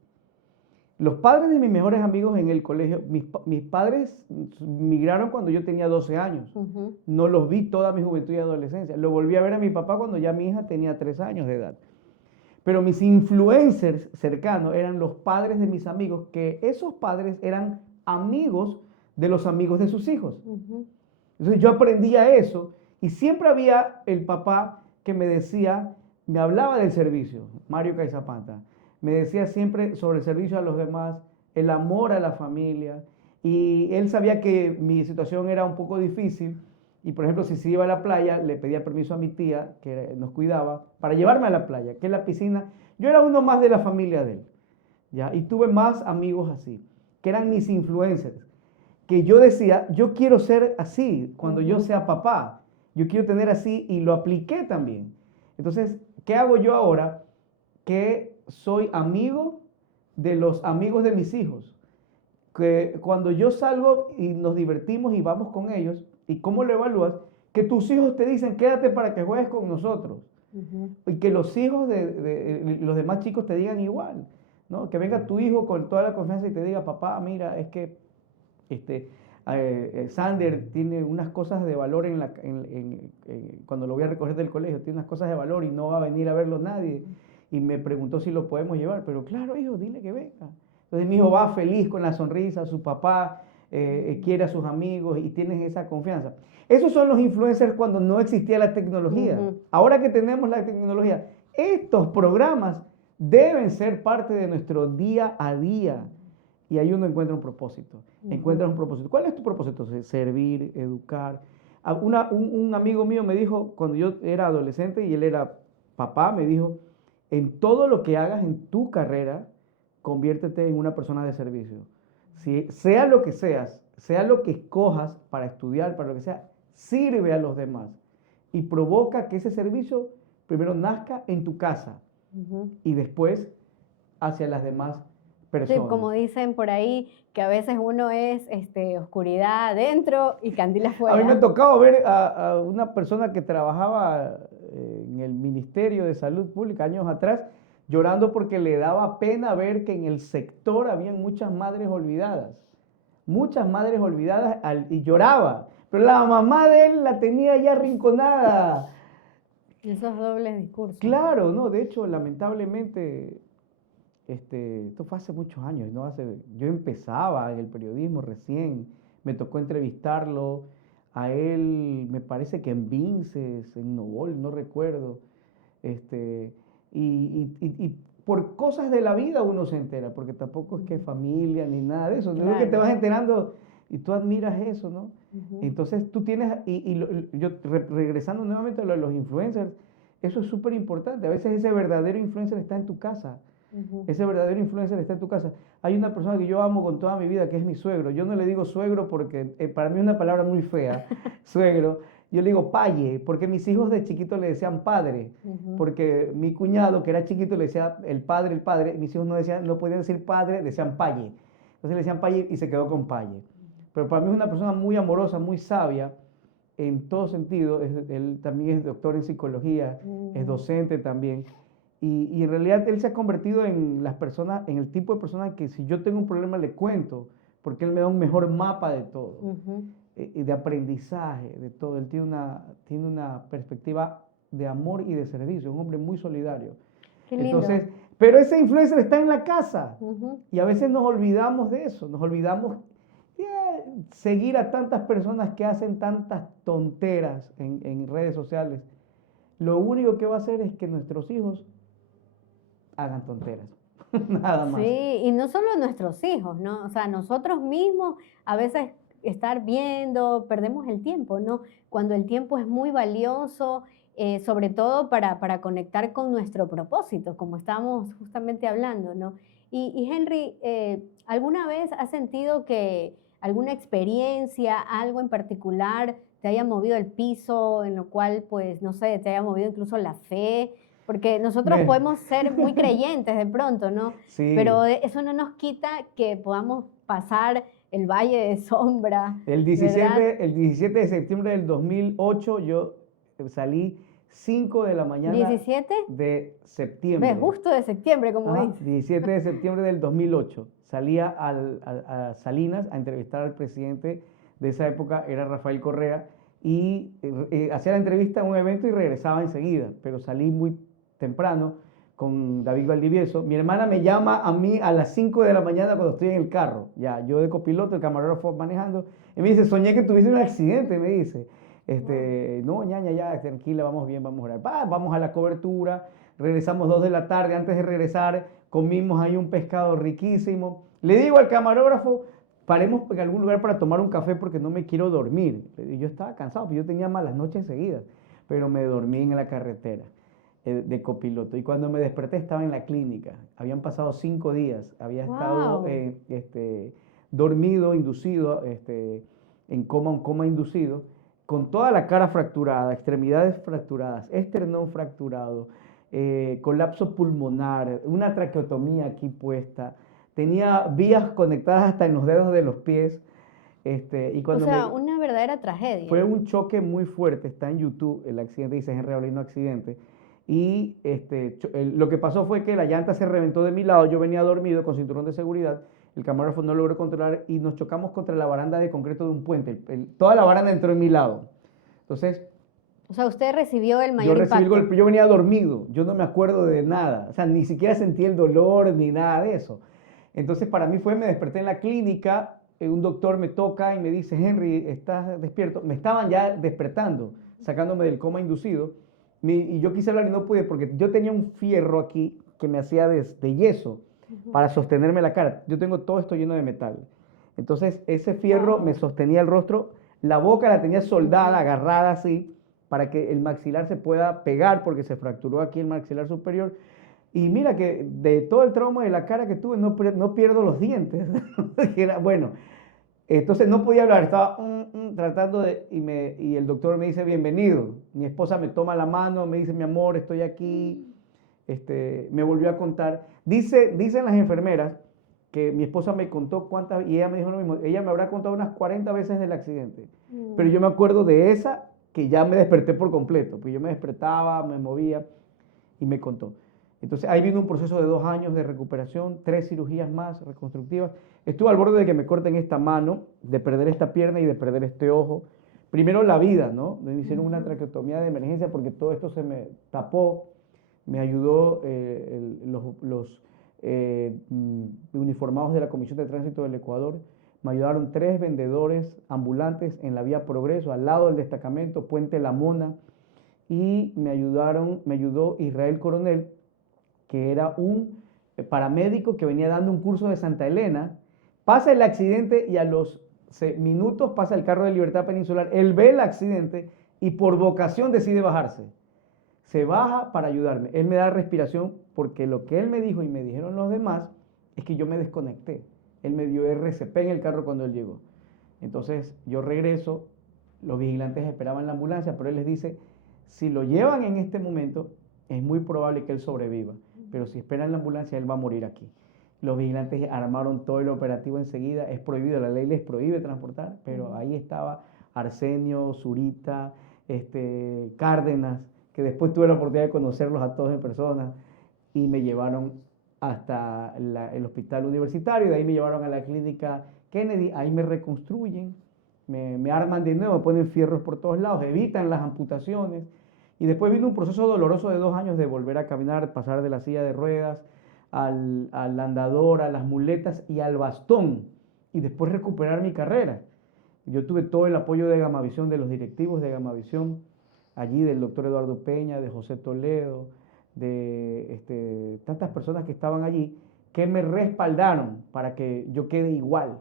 Los padres de mis mejores amigos en el colegio, mis padres migraron cuando yo tenía 12 años. No los vi toda mi juventud y adolescencia. Lo volví a ver a mi papá cuando ya mi hija tenía 3 años de edad. Pero mis influencers cercanos eran los padres de mis amigos, que esos padres eran amigos de los amigos de sus hijos. Entonces yo aprendía eso y siempre había el papá que me decía, me hablaba del servicio, Mario Caizapanta. Me decía siempre sobre el servicio a los demás, el amor a la familia, y él sabía que mi situación era un poco difícil, y por ejemplo, si se iba a la playa, le pedía permiso a mi tía, que nos cuidaba, para llevarme a la playa, que es la piscina. Yo era uno más de la familia de él, ¿ya? Y tuve más amigos así, que eran mis influencers, que yo decía, yo quiero ser así cuando yo sea papá, yo quiero tener así, y lo apliqué también. Entonces, ¿qué hago yo ahora? Que soy amigo de los amigos de mis hijos, que cuando yo salgo y nos divertimos y vamos con ellos, ¿y cómo lo evalúas? Que tus hijos te dicen, quédate para que juegues con nosotros, y que los hijos de los demás chicos te digan igual, ¿no? Que venga tu hijo con toda la confianza y te diga, papá, mira, es que Sander tiene unas cosas de valor cuando lo voy a recoger del colegio, tiene unas cosas de valor y no va a venir a verlo nadie. Y me preguntó si lo podemos llevar, pero claro, hijo, dile que venga. Entonces mi hijo va feliz con la sonrisa, su papá quiere a sus amigos y tienen esa confianza. Esos son los influencers cuando no existía la tecnología. Ahora que tenemos la tecnología, estos programas deben ser parte de nuestro día a día. Y ahí uno encuentra un propósito. Encuentras un propósito. ¿Cuál es tu propósito? Servir, educar. Un amigo mío me dijo, cuando yo era adolescente y él era papá, me dijo, en todo lo que hagas en tu carrera, conviértete en una persona de servicio. Sea lo que seas, sea lo que escojas para estudiar, para lo que sea, sirve a los demás y provoca que ese servicio primero nazca en tu casa y después hacia las demás personas. Sí, como dicen por ahí, que a veces uno es oscuridad adentro y candil afuera. A mí me ha tocado ver a una persona que trabajaba en el Ministerio de Salud Pública años atrás, llorando porque le daba pena ver que en el sector habían muchas madres olvidadas y lloraba, pero la mamá de él la tenía ya arrinconada. Esos dobles discursos. Claro, no, de hecho, lamentablemente, esto fue hace muchos años, ¿no? Yo empezaba en el periodismo recién, me tocó entrevistarlo a él, me parece que en Vinces, en Novol, no recuerdo, y por cosas de la vida uno se entera, porque tampoco es que familia ni nada de eso, claro. No es que te vas enterando y tú admiras eso, ¿no? Entonces tú tienes, regresando nuevamente a lo de los influencers, eso es súper importante, a veces ese verdadero influencer está en tu casa, Ujú. Ese verdadero influencer está en tu casa. Hay una persona que yo amo con toda mi vida, que es mi suegro. Yo no le digo suegro porque para mí es una palabra muy fea, suegro. Yo le digo paye, porque mis hijos de chiquito le decían padre, Ujú. porque mi cuñado, que era chiquito, le decía el padre. Mis hijos no decían, no podían decir padre, decían paye. Entonces le decían paye y se quedó con paye. Pero para mí es una persona muy amorosa, muy sabia, en todo sentido. Él también es doctor en psicología, es Mm. docente también. Y en realidad él se ha convertido en las personas, en el tipo de persona que si yo tengo un problema le cuento, porque él me da un mejor mapa de todo, Ujú. y de aprendizaje, de todo. Él tiene una perspectiva de amor y de servicio, un hombre muy solidario. Qué lindo. Entonces, pero ese influencer está en la casa Ujú. y a veces nos olvidamos de eso, nos olvidamos de seguir a tantas personas que hacen tantas tonteras en redes sociales. Lo único que va a hacer es que nuestros hijos hagan tonteras, nada Sí, más. y no solo nuestros hijos, ¿no? O sea, nosotros mismos a veces estar viendo, perdemos el tiempo, ¿no? Cuando el tiempo es muy valioso, sobre todo para conectar con nuestro propósito, como estábamos justamente hablando, ¿no? Y Henry, ¿alguna vez has sentido que alguna experiencia, algo en particular, te haya movido el piso, en lo cual, pues, no sé, te haya movido incluso la fe? Porque nosotros Me- podemos ser muy creyentes de pronto, ¿no? Pero Sí, eso no nos quita que podamos pasar el valle de sombra, el ¿verdad? 17, el 17 de septiembre del 2008 yo salí 5 de la mañana 17, de ve, septiembre. justo de septiembre, como Ajá, dices. 17 de septiembre del 2008. Salía a Salinas a entrevistar al presidente de esa época, era Rafael Correa, y hacía la entrevista en un evento y regresaba enseguida, pero salí muy temprano con David Valdivieso. Mi hermana me llama a mí a las 5 de la mañana cuando estoy en el carro, ya, yo de copiloto, el camarógrafo manejando, y me dice, soñé que tuviste un accidente, me dice. No, ñaña, ya, tranquila, vamos bien, vamos a orar. Vamos a la cobertura, regresamos 2 de la tarde, antes de regresar comimos ahí un pescado riquísimo. Le digo al camarógrafo, paremos en algún lugar para tomar un café porque no me quiero dormir. Y yo estaba cansado, porque yo tenía malas noches seguidas, pero me dormí en la carretera de copiloto. Y cuando me desperté estaba en la clínica. Habían pasado 5 días, había estado Wow. dormido, inducido, en coma, un coma inducido, con toda la cara fracturada, extremidades fracturadas, esternón fracturado, colapso pulmonar, una traqueotomía aquí puesta, tenía vías conectadas hasta en los dedos de los pies, y O cuando sea, me... una verdadera Fue tragedia. un choque muy fuerte, está en YouTube, el accidente, dice Henry Aulino accidente, y lo que pasó fue que la llanta se reventó de mi lado, yo venía dormido con cinturón de seguridad, el camarógrafo no logró controlar y nos chocamos contra la baranda de concreto de un puente, toda la baranda entró en mi lado. Entonces, O sea, usted recibió el yo mayor recibí el impacto. golpe, yo venía dormido, yo no me acuerdo de nada, o sea, ni siquiera sentí el dolor ni nada de eso. Entonces para mí fue, me desperté en la clínica, un doctor me toca y me dice, Henry, ¿estás despierto? Me estaban ya despertando, sacándome del coma inducido, y yo quise hablar y no pude porque yo tenía un fierro aquí que me hacía de yeso Ujú. para sostenerme la cara. Yo tengo todo esto lleno de metal. Entonces ese fierro me Wow. sostenía el rostro, la boca la tenía soldada, agarrada así, para que el maxilar se pueda pegar porque se fracturó aquí el maxilar superior. Y mira que de todo el trauma de la cara que tuve no pierdo los dientes. Bueno, entonces no podía hablar, estaba tratando de... Y el doctor me dice, bienvenido. Mi esposa me toma la mano, me dice, mi amor, estoy aquí. Me volvió a contar. Dicen las enfermeras que mi esposa me contó cuántas, y ella me dijo lo mismo, ella me habrá contado unas 40 veces del accidente, pero yo me Mm. acuerdo de esa que ya me desperté por completo, porque yo me despertaba, me movía y me contó. Entonces ahí vino un proceso de 2 años de recuperación, 3 cirugías más reconstructivas. Estuve al borde de que me corten esta mano, de perder esta pierna y de perder este ojo. Primero la vida, ¿no? Me hicieron una Ujú. traqueotomía de emergencia porque todo esto se me tapó. Me ayudó los uniformados de la Comisión de Tránsito del Ecuador. Me ayudaron 3 vendedores ambulantes en la vía Progreso, al lado del destacamento, Puente La Mona. Y me ayudó Israel Coronel, que era un paramédico que venía dando un curso de Santa Elena. Pasa el accidente y a los minutos pasa el carro de Libertad Peninsular. Él ve el accidente y por vocación decide bajarse. Se baja para ayudarme. Él me da respiración porque lo que él me dijo y me dijeron los demás es que yo me desconecté. Él me dio RCP en el carro cuando él llegó. Entonces yo regreso, los vigilantes esperaban la ambulancia, pero él les dice, si lo llevan en este momento, es muy probable que él sobreviva, pero si esperan la ambulancia, él va a morir aquí. Los vigilantes armaron todo el operativo enseguida, es prohibido, la ley les prohíbe transportar, pero ahí estaba Arsenio, Zurita, Cárdenas, que después tuve la oportunidad de conocerlos a todos en persona, y me llevaron hasta el hospital universitario, de ahí me llevaron a la clínica Kennedy, ahí me reconstruyen, me arman de nuevo, me ponen fierros por todos lados, evitan las amputaciones, y después vino un proceso doloroso de 2 años de volver a caminar, pasar de la silla de ruedas al andador, a las muletas y al bastón, y después recuperar mi carrera. Yo tuve todo el apoyo de Gamavisión, de los directivos de Gamavisión, allí del doctor Eduardo Peña, de José Toledo, de tantas personas que estaban allí, que me respaldaron para que yo quede igual.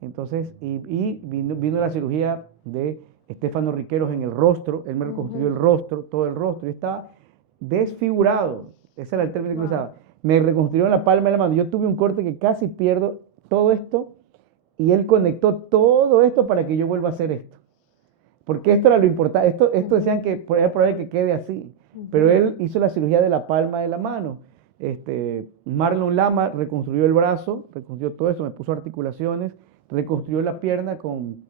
Entonces, y vino la cirugía de Estefano Riqueros en el rostro, él me reconstruyó el rostro, todo el rostro, y estaba desfigurado, ese era el término que usaba. Me reconstruyó la palma de la mano, yo tuve un corte que casi pierdo todo esto, y él conectó todo esto para que yo vuelva a hacer esto. Porque esto era lo importante, esto decían que era probable que quede así, pero él hizo la cirugía de la palma de la mano. Marlon Lama reconstruyó el brazo, reconstruyó todo eso, me puso articulaciones, reconstruyó la pierna con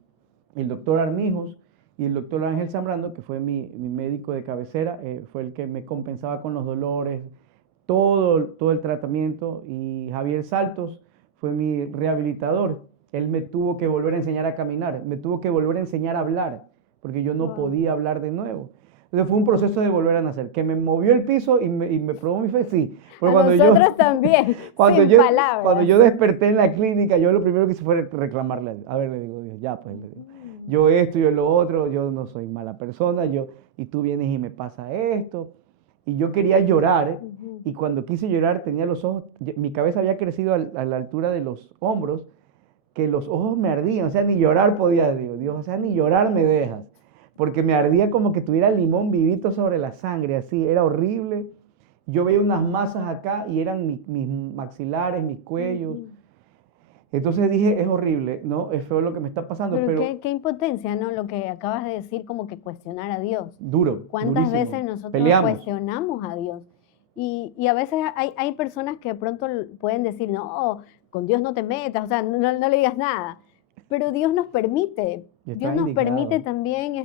el doctor Armijos y el doctor Ángel Zambrano, que fue mi médico de cabecera, fue el que me compensaba con los dolores, todo el tratamiento, y Javier Saltos fue mi rehabilitador. Él me tuvo que volver a enseñar a caminar, me tuvo que volver a enseñar a hablar, porque yo no podía hablar de nuevo. Entonces fue un proceso de volver a nacer, que me movió el piso y me probó mi fe, sí. Pero nosotros también, palabras. Cuando yo desperté en la clínica, yo lo primero que hice fue reclamarle. A ver, le digo, Dios, ya pues, le digo, yo esto, yo lo otro, yo no soy mala persona, y tú vienes y me pasa esto. Y yo quería llorar, y cuando quise llorar tenía los ojos, mi cabeza había crecido a la altura de los hombros, que los ojos me ardían, o sea, ni llorar podía, digo, Dios, o sea, ni llorar me dejas, porque me ardía como que tuviera limón vivito sobre la sangre, así, era horrible. Yo veía unas masas acá y eran mis maxilares, mis cuellos. Entonces dije, es horrible, ¿no? Es feo lo que me está pasando, pero qué impotencia, ¿no? Lo que acabas de decir, como que cuestionar a Dios. Duro, ¿Cuántas durísimo. veces nosotros Peleamos. cuestionamos a Dios? Y a veces hay personas que de pronto pueden decir, no, con Dios no te metas, o sea, no le digas nada. Pero Dios nos permite, también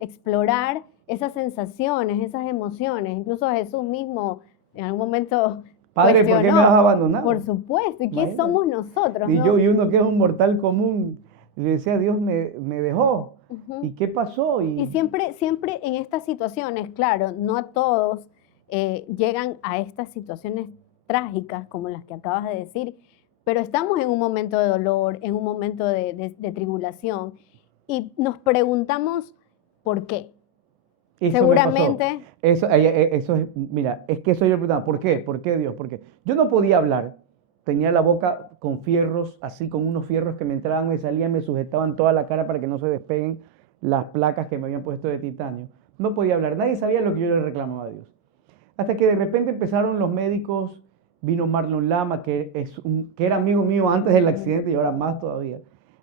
explorar esas sensaciones, esas emociones. Incluso Jesús mismo en algún momento Padre, cuestionó. ¿por qué me has abandonado? Por supuesto, ¿y qué somos nosotros? Y ¿no? y uno que es un mortal común, le decía, Dios me dejó. ¿Y qué pasó? Y siempre en estas situaciones, claro, no a todos llegan a estas situaciones trágicas como las que acabas de decir, pero estamos en un momento de dolor, en un momento de tribulación, y nos preguntamos por qué. Eso seguramente. Eso es, mira, es que eso yo preguntaba, ¿por qué? ¿Por qué Dios? ¿Por qué? Yo no podía hablar, tenía la boca con fierros, así con unos fierros que me entraban, me salían, me sujetaban toda la cara para que no se despeguen las placas que me habían puesto de titanio. No podía hablar, nadie sabía lo que yo le reclamaba a Dios. Hasta que de repente empezaron los médicos, vino Marlon Lama, que era amigo mío antes del accidente y ahora más todavía.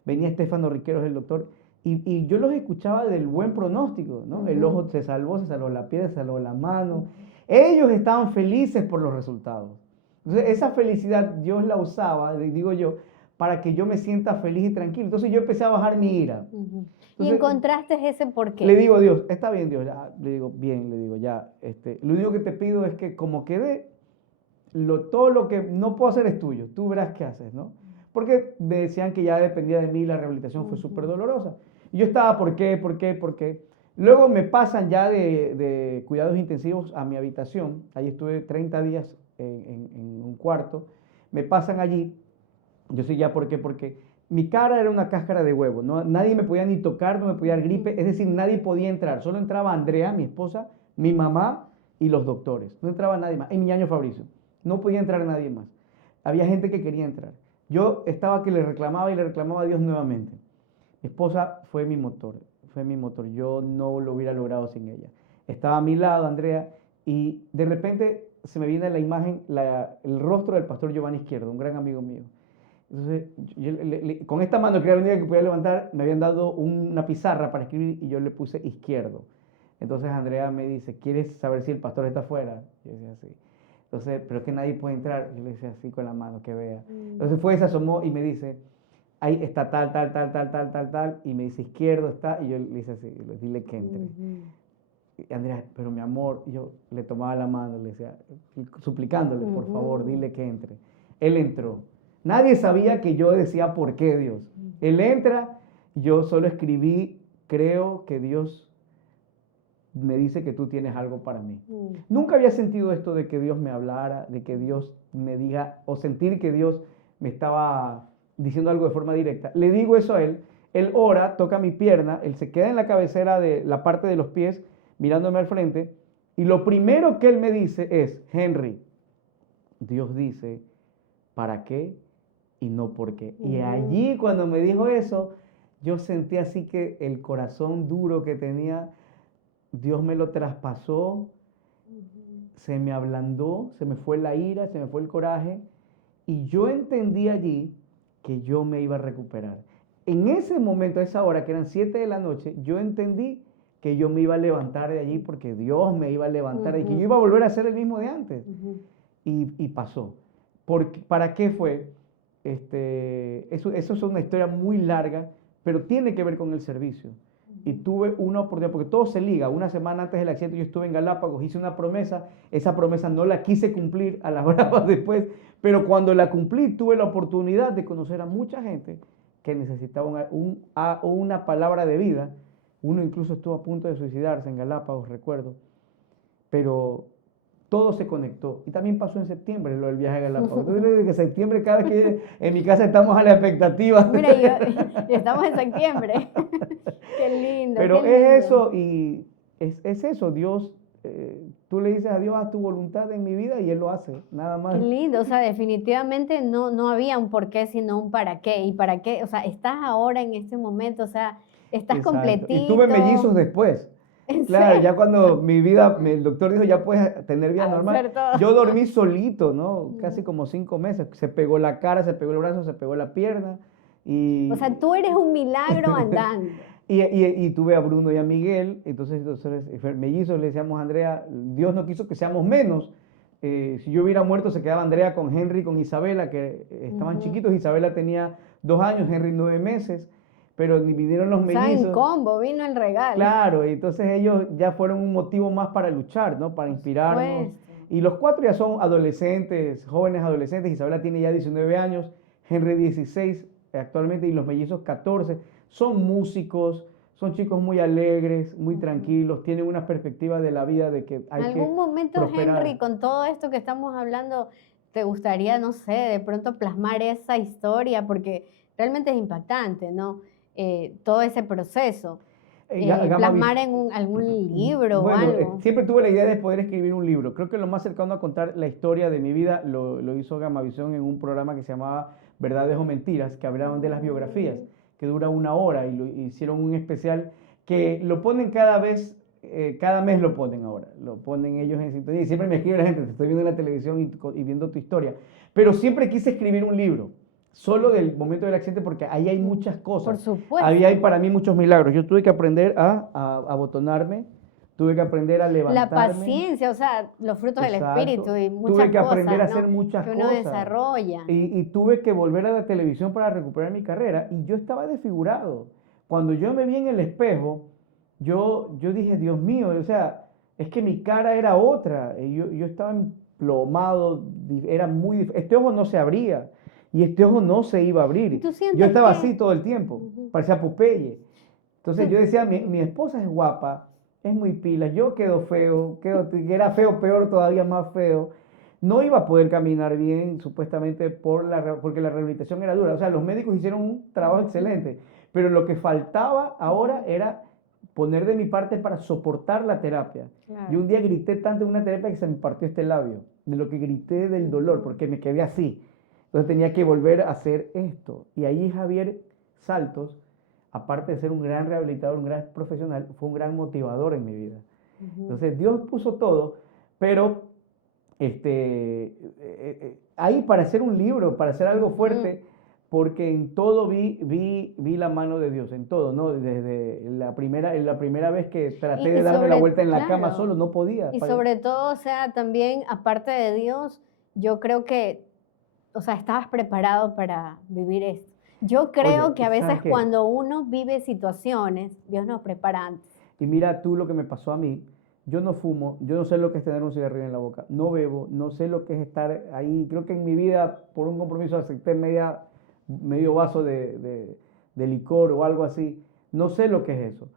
Venía Estefano Riqueros, el doctor, y yo los escuchaba del buen pronóstico, ¿no? El ojo se salvó la piel, se salvó la mano. Ellos estaban felices por los resultados. Entonces, esa felicidad Dios la usaba, digo yo, para que yo me sienta feliz y tranquilo. Entonces yo empecé a bajar mi ira. Entonces, ¿y encontraste ese por qué? Le digo a Dios, está bien Dios, ya, le digo, bien, le digo, ya, lo único que te pido es que como quede, todo lo que no puedo hacer es tuyo, tú verás qué haces, ¿no? Porque me decían que ya dependía de mí, la rehabilitación fue súper dolorosa. Y yo estaba, ¿por qué? ¿Por qué? ¿Por qué? Luego me pasan ya de cuidados intensivos a mi habitación, ahí estuve 30 días en un cuarto, me pasan allí, yo sé ya por qué, porque mi cara era una cáscara de huevo, ¿no? Nadie me podía ni tocar, no me podía dar gripe, es decir, nadie podía entrar, solo entraba Andrea, mi esposa, mi mamá y los doctores, no entraba nadie más, y mi ñaño Fabricio, no podía entrar nadie más, había gente que quería entrar. Yo estaba que le reclamaba y le reclamaba a Dios nuevamente. Mi esposa fue mi motor, yo no lo hubiera logrado sin ella. Estaba a mi lado, Andrea, y de repente se me viene a la imagen el rostro del pastor Giovanni Izquierdo, un gran amigo mío. Entonces, con esta mano, que era la única que podía levantar, me habían dado una pizarra para escribir y yo le puse Izquierdo. Entonces Andrea me dice, ¿quieres saber si el pastor está afuera? Yo decía así. Entonces, pero es que nadie puede entrar. Yo le decía así con la mano, que vea. Entonces fue, se asomó y me dice, ahí está tal, tal, tal, tal, tal, tal, tal. Y me dice, Izquierdo está. Y yo le hice así, dile que entre. Y Andrea, pero mi amor, yo le tomaba la mano, le decía, suplicándole, por favor, dile que entre. Él entró. Nadie sabía que yo decía, ¿por qué Dios? Él entra, yo solo escribí, creo que Dios me dice que tú tienes algo para mí. Nunca había sentido esto de que Dios me hablara, de que Dios me diga, o sentir que Dios me estaba diciendo algo de forma directa. Le digo eso a él ora, toca mi pierna, él se queda en la cabecera de la parte de los pies, mirándome al frente, y lo primero que él me dice es, Henry, Dios dice, ¿para qué? Y no por qué. Y allí cuando me dijo eso, yo sentí así que el corazón duro que tenía, Dios me lo traspasó, se me ablandó, se me fue la ira, se me fue el coraje, y yo entendí allí que yo me iba a recuperar. En ese momento, a esa hora, que eran 7 de la noche, yo entendí que yo me iba a levantar de allí porque Dios me iba a levantar y que yo iba a volver a ser el mismo de antes. Y pasó. ¿Para qué fue? Eso es una historia muy larga, pero tiene que ver con el servicio. Y tuve una oportunidad, porque todo se liga. Una semana antes del accidente yo estuve en Galápagos, hice una promesa, esa promesa no la quise cumplir a las bravas después, pero cuando la cumplí tuve la oportunidad de conocer a mucha gente que necesitaba una palabra de vida. Uno incluso estuvo a punto de suicidarse en Galápagos, recuerdo, pero todo se conectó. Y también pasó en septiembre lo del viaje a Galápagos. Entonces, desde septiembre, cada vez que en mi casa estamos a la expectativa. Mira, estamos en septiembre. Qué lindo. Pero qué lindo. es eso, y es eso, Dios, tú le dices a Dios, haz tu voluntad en mi vida y Él lo hace, nada más. Qué lindo, o sea, definitivamente no había un por qué, sino un para qué. Y para qué, o sea, estás ahora en este momento, o sea, estás Exacto. completito. Y tuve mellizos después. Claro, ya cuando mi vida, el doctor dijo, ya puedes tener vida normal. Yo dormí solito, ¿no? Casi como 5 meses. Se pegó la cara, se pegó el brazo, se pegó la pierna. O sea, tú eres un milagro andando. Y tuve a Bruno y a Miguel, entonces mellizos, le decíamos a Andrea, Dios no quiso que seamos menos. Si yo hubiera muerto, se quedaba Andrea con Henry, con Isabela, que estaban chiquitos. Isabela tenía 2 años, Henry 9 meses. Pero ni vinieron los mellizos. O sea, en combo, vino el regalo. Claro, y entonces ellos ya fueron un motivo más para luchar, ¿no? Para inspirarnos. Y los 4 ya son adolescentes, jóvenes adolescentes. Isabela tiene ya 19 años, Henry 16 actualmente y los mellizos 14. Son músicos, son chicos muy alegres, muy tranquilos, tienen una perspectiva de la vida de que hay que ¿En algún momento, prosperar. Henry, con todo esto que estamos hablando, te gustaría, no sé, de pronto plasmar esa historia? Porque realmente es impactante, ¿no? Todo ese proceso. Plasmar en algún libro o algo. Siempre tuve la idea de poder escribir un libro. Creo que lo más cercano a contar la historia de mi vida lo hizo Gamavisión en un programa que se llamaba Verdades o Mentiras, que hablaban de las biografías, que dura 1 hora, y lo hicieron un especial que lo ponen cada mes lo ponen ahora, lo ponen ellos en sintonía. Y siempre me escribe la gente, te estoy viendo en la televisión y viendo tu historia. Pero siempre quise escribir un libro. Solo del momento del accidente, porque ahí hay muchas cosas. Por supuesto. Ahí hay para mí muchos milagros. Yo tuve que aprender a abotonarme, tuve que aprender a levantarme. La paciencia, o sea, los frutos del espíritu y muchas cosas. Tuve que aprender cosas, a hacer muchas que cosas. uno desarrolla. Y tuve que volver a la televisión para recuperar mi carrera. Y yo estaba desfigurado. Cuando yo me vi en el espejo, yo dije, Dios mío, o sea, es que mi cara era otra. Yo estaba emplomado, era muy... Este ojo no se abría. Y este ojo no se iba a abrir. Yo estaba así todo el tiempo, parecía Popeye. Entonces yo decía, mi esposa es guapa, es muy pila, yo quedo feo, era feo, peor, todavía más feo. No iba a poder caminar bien, supuestamente, porque la rehabilitación era dura. O sea, los médicos hicieron un trabajo excelente, pero lo que faltaba ahora era poner de mi parte para soportar la terapia. Claro. Yo un día grité tanto en una terapia que se me partió este labio, de lo que grité del dolor, porque me quedé así. Entonces tenía que volver a hacer esto. Y ahí Javier Saltos, aparte de ser un gran rehabilitador, un gran profesional, fue un gran motivador en mi vida. Entonces Dios puso todo, pero ahí para hacer un libro, para hacer algo fuerte, porque en todo vi la mano de Dios, en todo, ¿no? Desde la primera vez que traté de darme la vuelta en la cama solo, no podía. Y sobre todo, o sea, también, aparte de Dios, yo creo que, o sea, estabas preparado para vivir esto. Yo creo Oye, que a veces ¿sabes qué? cuando uno vive situaciones, Dios nos prepara antes. Y mira tú lo que me pasó a mí. Yo no fumo, yo no sé lo que es tener un cigarrillo en la boca, no bebo, no sé lo que es estar ahí. Creo que en mi vida, por un compromiso, acepté medio vaso de licor o algo así. No sé lo que es eso.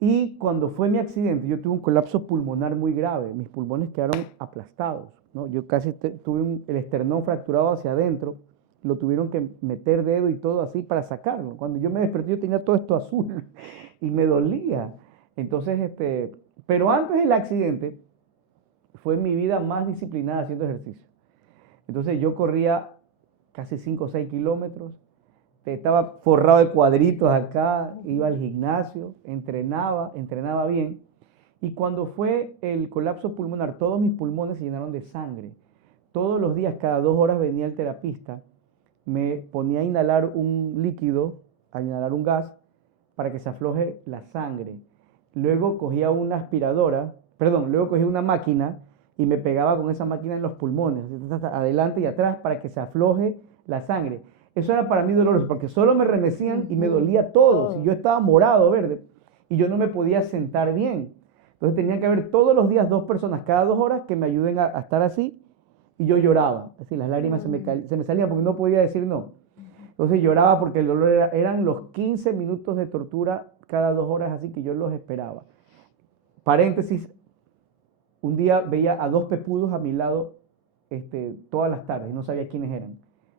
Y cuando fue mi accidente, yo tuve un colapso pulmonar muy grave. Mis pulmones quedaron aplastados, ¿no? Yo casi tuve el esternón fracturado hacia adentro. Lo tuvieron que meter dedo y todo así para sacarlo. Cuando yo me desperté, yo tenía todo esto azul y me dolía. Entonces, pero antes del accidente, fue mi vida más disciplinada haciendo ejercicio. Entonces, yo corría casi 5 o 6 kilómetros. Estaba forrado de cuadritos acá, iba al gimnasio, entrenaba bien. Y cuando fue el colapso pulmonar, todos mis pulmones se llenaron de sangre. Todos los días, cada 2 horas venía el terapista, me ponía a inhalar un líquido, a inhalar un gas, para que se afloje la sangre. Luego cogía luego cogía una máquina y me pegaba con esa máquina en los pulmones, adelante y atrás, para que se afloje la sangre. Eso era para mí doloroso, porque solo me remecían y me dolía todo. Si yo estaba morado, verde, y yo no me podía sentar bien. Entonces tenía que haber todos los días 2 personas cada 2 horas que me ayuden a estar así, y yo lloraba. Así las lágrimas se me salían porque no podía decir no. Entonces lloraba porque el dolor eran los 15 minutos de tortura cada 2 horas, así que yo los esperaba. Paréntesis, un día veía a 2 pepudos a mi lado todas las tardes y no sabía quiénes eran.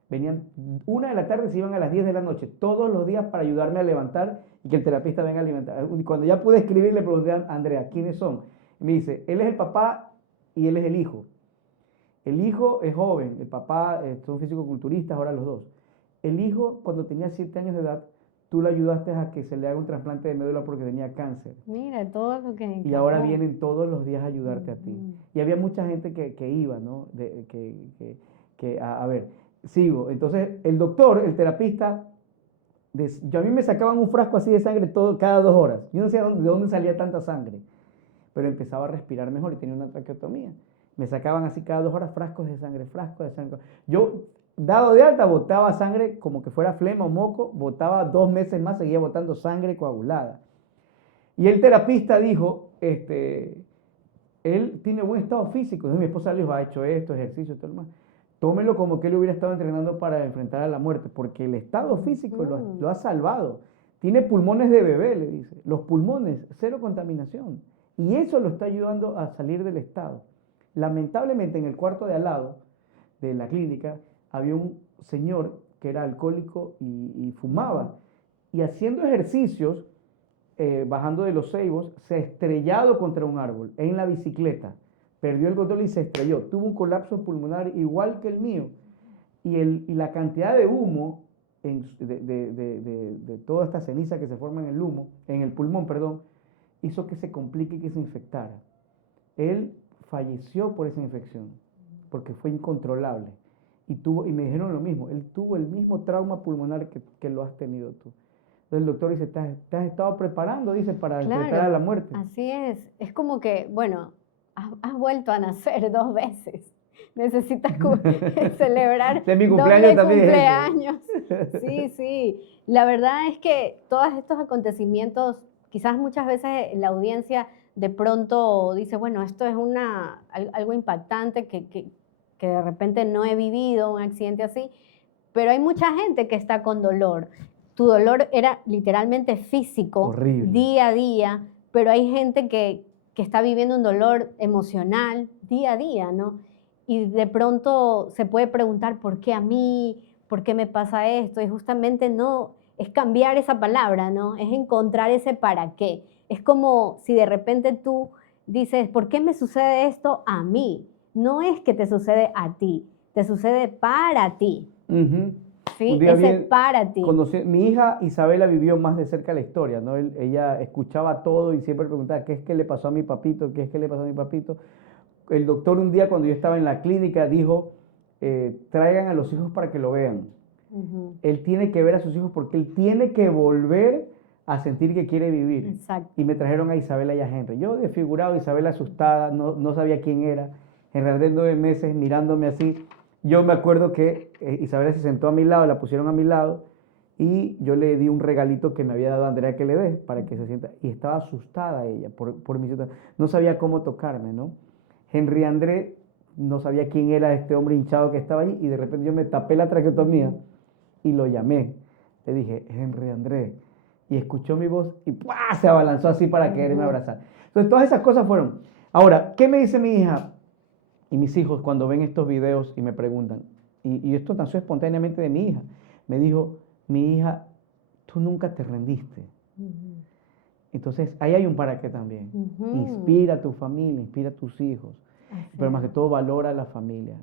Venían 1 de la tarde y se iban a las 10 de la noche, todos los días para ayudarme a levantar y que el terapista venga a levantar. Y cuando ya pude escribir, le pregunté a Andrea, ¿quiénes son? Y me dice, él es el papá y él es el hijo. El hijo es joven, el papá son fisicoculturistas, ahora los dos. El hijo, cuando tenía 7 años de edad, tú le ayudaste a que se le haga un trasplante de médula porque tenía cáncer. Mira, todo lo que... Y ahora vienen todos los días a ayudarte a ti. Y había mucha gente que iba, ¿no? A ver, sigo. Entonces, el doctor, el terapista, a mí me sacaban un frasco así de sangre cada 2 horas. Yo no sabía de dónde salía tanta sangre, pero empezaba a respirar mejor y tenía una traqueotomía. Me sacaban así cada 2 horas frascos de sangre. Yo, dado de alta, botaba sangre como que fuera flema o moco, botaba 2 meses más, seguía botando sangre coagulada. Y el terapista dijo, él tiene buen estado físico. Entonces mi esposa le dijo, ha hecho esto, ejercicio, todo lo demás. Tómelo como que él hubiera estado entrenando para enfrentar a la muerte, porque el estado físico lo ha salvado. Tiene pulmones de bebé, le dice. Los pulmones, 0 contaminación. Y eso lo está ayudando a salir del estado. Lamentablemente, en el cuarto de al lado de la clínica, había un señor que era alcohólico y fumaba. Y haciendo ejercicios, bajando de los ceibos, se ha estrellado contra un árbol en la bicicleta. Perdió el control y se estrelló. Tuvo un colapso pulmonar igual que el mío. Y la cantidad de humo, de toda esta ceniza que se forma en el pulmón, perdón, hizo que se complique y que se infectara. Él falleció por esa infección, porque fue incontrolable. Y me dijeron lo mismo, él tuvo el mismo trauma pulmonar que lo has tenido tú. Entonces el doctor dice, te has estado preparando, dice, para enfrentar a la muerte. Así es como que, bueno, has vuelto a nacer 2 veces. Necesitas celebrar de mi cumpleaños también. Cumpleaños. Sí, sí. La verdad es que todos estos acontecimientos, quizás muchas veces la audiencia de pronto dice, bueno, esto es algo impactante que de repente no he vivido un accidente así, pero hay mucha gente que está con dolor. Tu dolor era literalmente físico, horrible, día a día, pero hay gente que está viviendo un dolor emocional día a día, ¿no? Y de pronto se puede preguntar, ¿por qué a mí? ¿Por qué me pasa esto? Y justamente no, es cambiar esa palabra, ¿no? Es encontrar ese para qué. Es como si de repente tú dices, ¿por qué me sucede esto a mí? No es que te sucede a ti, te sucede para ti. ¿Sí? Ese para ti. Mi hija Isabela vivió más de cerca la historia, ¿no? Ella escuchaba todo y siempre preguntaba, ¿qué es que le pasó a mi papito? ¿Qué es que le pasó a mi papito? El doctor un día cuando yo estaba en la clínica dijo, traigan a los hijos para que lo vean. Él tiene que ver a sus hijos porque él tiene que volver a sentir que quiere vivir. Exacto. Y me trajeron a Isabela y a Henry. Yo desfigurado, Isabela asustada, no sabía quién era. Henry de 9 meses mirándome así. Yo me acuerdo que Isabela se sentó a mi lado, la pusieron a mi lado y yo le di un regalito que me había dado Andrea que le dé para que se sienta. Y estaba asustada ella por mi situación. No sabía cómo tocarme, ¿no? Henry André no sabía quién era este hombre hinchado que estaba allí y de repente yo me tapé la traqueotomía y lo llamé. Le dije, Henry André. Y escuchó mi voz y ¡pua! Se abalanzó así para quererme abrazar. Entonces todas esas cosas fueron. Ahora, ¿qué me dice mi hija y mis hijos cuando ven estos videos y me preguntan? Y esto nació espontáneamente de mi hija. Me dijo, mi hija, tú nunca te rendiste. Entonces, ahí hay un para qué también. Inspira a tu familia, inspira a tus hijos. Pero más que todo, valora a la familia.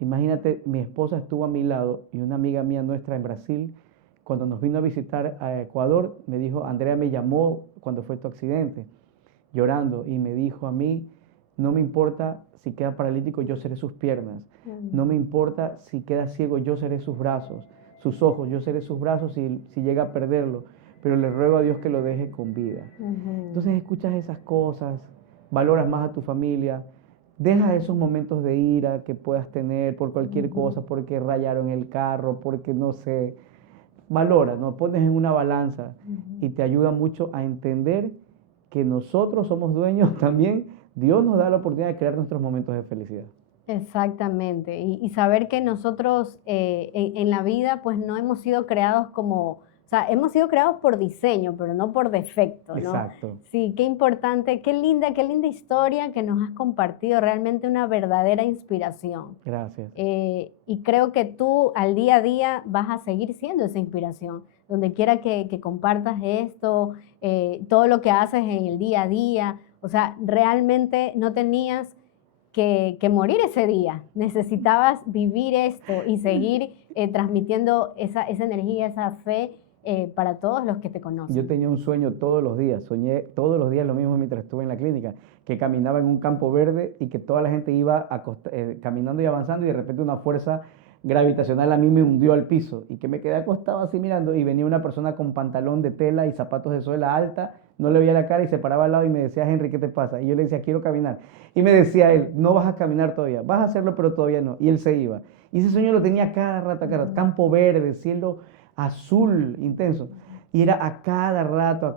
Imagínate, mi esposa estuvo a mi lado y una amiga mía nuestra en Brasil, cuando nos vino a visitar a Ecuador, me dijo, Andrea me llamó cuando fue tu accidente, llorando, y me dijo a mí, no me importa si queda paralítico, yo seré sus piernas. No me importa si queda ciego, yo seré sus brazos, sus ojos, yo seré sus brazos si llega a perderlo, pero le ruego a Dios que lo deje con vida. Entonces escuchas esas cosas, valoras más a tu familia, deja esos momentos de ira que puedas tener por cualquier cosa, porque rayaron el carro, porque no sé, valora, ¿no? Pones en una balanza y te ayuda mucho a entender que nosotros somos dueños también. Dios nos da la oportunidad de crear nuestros momentos de felicidad. Exactamente, y saber que nosotros en la vida pues no hemos sido creados como, o sea, hemos sido creados por diseño, pero no por defecto, ¿no? Exacto. Sí, qué importante, qué linda historia que nos has compartido, realmente una verdadera inspiración. Gracias. Y creo que tú al día a día vas a seguir siendo esa inspiración, donde quiera que compartas esto, todo lo que haces en el día a día, o sea, realmente no tenías que morir ese día, necesitabas vivir esto y seguir transmitiendo esa energía, esa fe para todos los que te conocen. Yo tenía un sueño todos los días, soñé todos los días lo mismo mientras estuve en la clínica, que caminaba en un campo verde y que toda la gente iba caminando y avanzando y de repente una fuerza gravitacional a mí me hundió al piso y que me quedé acostado así mirando y venía una persona con pantalón de tela y zapatos de suela alta, no le veía la cara y se paraba al lado y me decía, Henry, ¿qué te pasa? Y yo le decía, quiero caminar. Y me decía él, no vas a caminar todavía, vas a hacerlo pero todavía no. Y él se iba. Y ese sueño lo tenía cada rato, campo verde, cielo azul intenso. Y era a cada rato.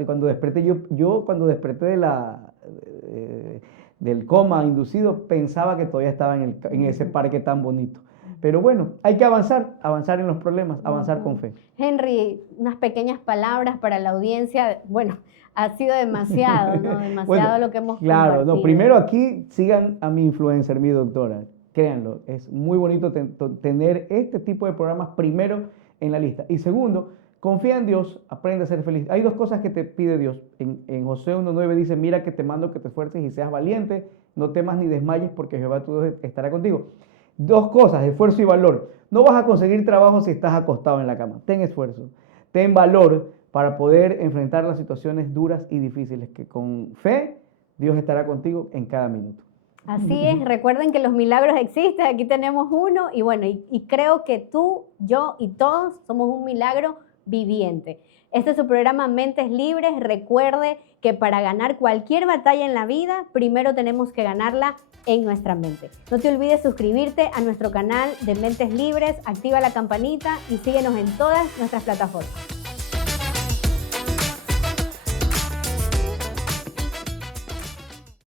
Y cuando desperté, yo cuando desperté del coma inducido, pensaba que todavía estaba en ese parque tan bonito. Pero bueno, hay que avanzar en los problemas, avanzar con fe. Henry, unas pequeñas palabras para la audiencia. Bueno, ha sido demasiado, ¿no? Demasiado bueno, lo que hemos compartido. No, primero aquí sigan a mi influencer, mi doctora. Créanlo, es muy bonito tener este tipo de programas primero en la lista. Y segundo, confía en Dios, aprende a ser feliz. Hay dos cosas que te pide Dios. En Josué 1:9 dice, mira que te mando que te esfuerces y seas valiente, no temas ni desmayes porque Jehová tu Dios estará contigo. Dos cosas, esfuerzo y valor. No vas a conseguir trabajo si estás acostado en la cama. Ten esfuerzo, ten valor para poder enfrentar las situaciones duras y difíciles, que con fe Dios estará contigo en cada minuto. Así es, recuerden que los milagros existen, aquí tenemos uno y bueno, y creo que tú, yo y todos somos un milagro viviente. Este es su programa Mentes Libres. Recuerde que para ganar cualquier batalla en la vida, primero tenemos que ganarla en nuestra mente. No te olvides suscribirte a nuestro canal de Mentes Libres, activa la campanita y síguenos en todas nuestras plataformas.